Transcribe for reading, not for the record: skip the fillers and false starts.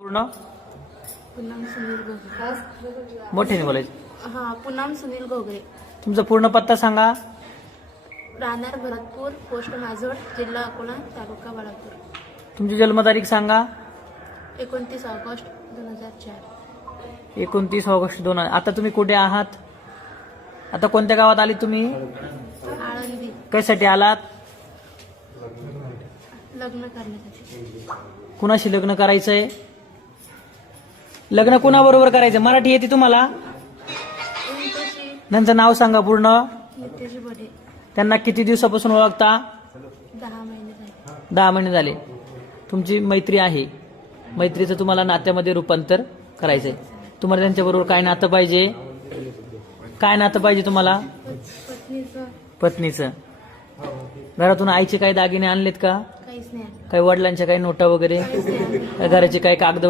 पूर्ण पूनम सुनील घोगरे. मोठ्याने बोलायचं. हा, पूनम सुनील घोगरे. तुमचा पूर्ण पत्ता सांगा. राहणार भरतपूर, पोस्ट माझोड, जिल्हा अकोला, तालुका बाळापूर. तुमची जन्मतारीख सांगा. 29 ऑगस्ट 2004. 29 ऑगस्ट 2000. आता तुम्ही कुठे आहात? आता कोणत्या गावात आले तुम्ही? आळंदी. कशासाठी आलात? लग्न करण्यासाठी. कुणाशी लग्न करायचंय? लग्न कुणाबरोबर करायचं? मराठी येते तुम्हाला? नितेश त्यांचं नाव सांगा पूर्ण. बडे. त्यांना किती दिवसापासून ओळखता? 10 महिने झाले. 10 महिने झाले. तुमची मैत्री आहे. मैत्रीचं तुम्हाला नात्यामध्ये रूपांतर करायचंय. तुम्हाला त्यांच्याबरोबर काय नातं पाहिजे? काय नातं पाहिजे तुम्हाला? पत्नीचं पत्नीचं. घरातून आईचे काही दागिने आणलेत का? काहीच नाही. काही वडिलांच्या काही नोटा वगैरे? काहीच नाही. घराचे काही कागद